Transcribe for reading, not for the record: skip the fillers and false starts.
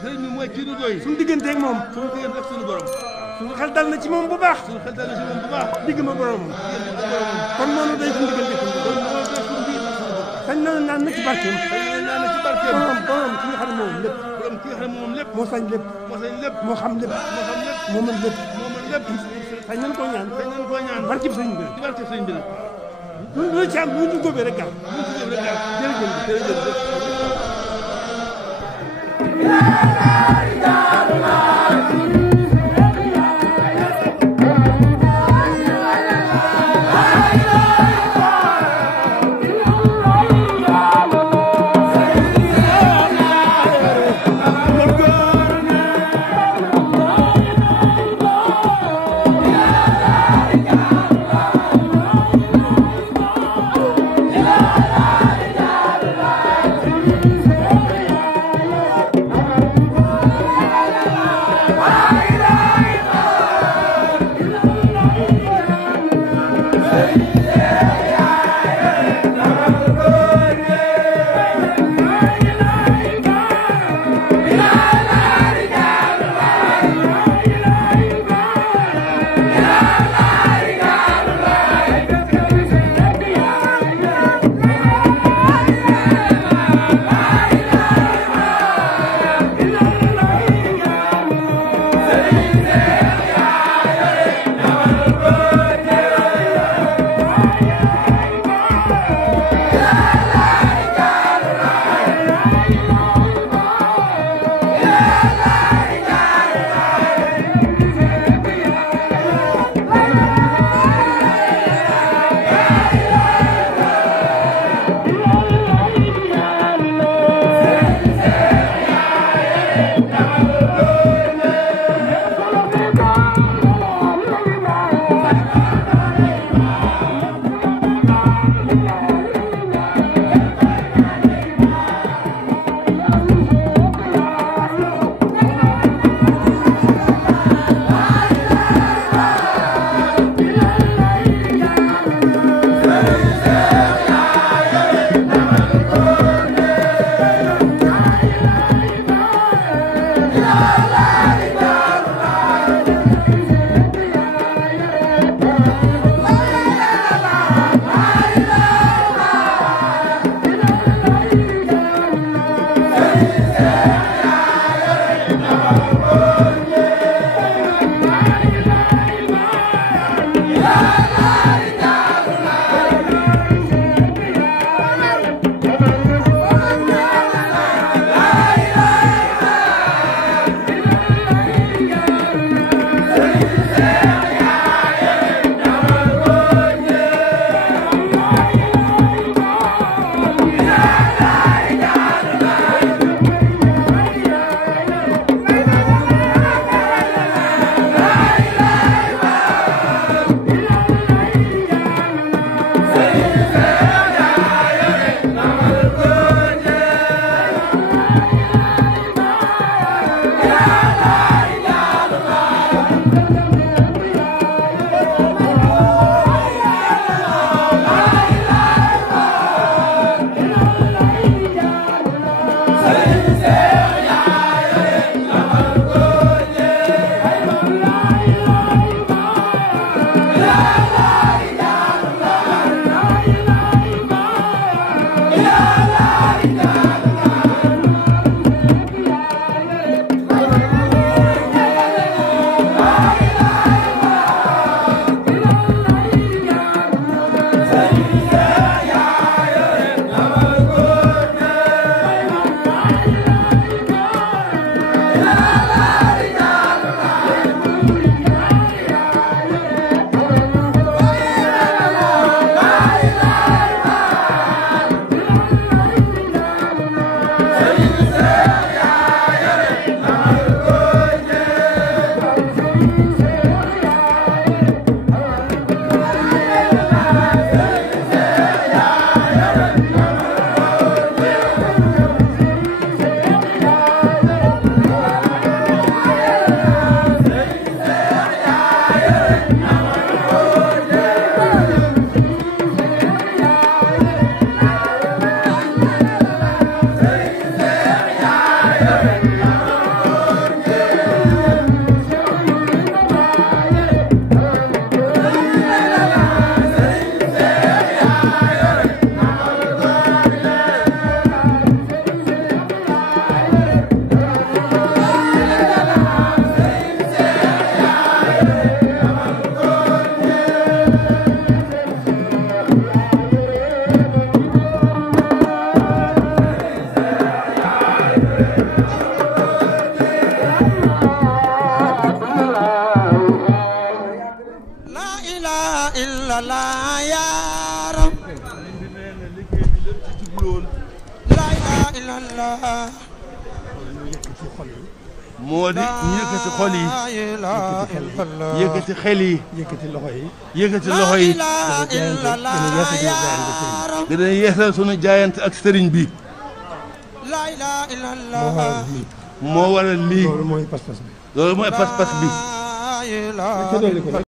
sëriñ bi mooy kii nu doy. suñu digganteeg moom. suñu diggante ak suñu borom. suñu xel dal na ci moom bu baax. suñu xel dal na ci moom bu baax. digg ma boromam. kon noonu day suñu diggante suñu borom. sañ na naan na ci barkeem. sañ na naan na ci barkeem. borom ki nga xam ne moom lépp. borom ki nga xam ne moom lépp. moo sañ lépp. moo sañ lépp. moo xam lépp. moo xam lépp. moo mën lépp. moo mën lépp. sañ nañ koo ñaan. sañ nañ koo ñaan. barkeb sëñ bi. ci barkeb sëñ bi la. lu ci am lu ñu góobee rek gaaw. lu ci góobee rek gaaw. jërëjëf jërëjëf. illallah yaram la ilaha illallah moo di ñu yëkkati xol yi yëkkati xel yi yëkkati loxo yi yëkkati loxo yi gën a yeesal sunu jaayante ak sëriñ bi moo waral lii loolu mooy pas-pas bi loolu mooy pas-pas bi ca dolli ko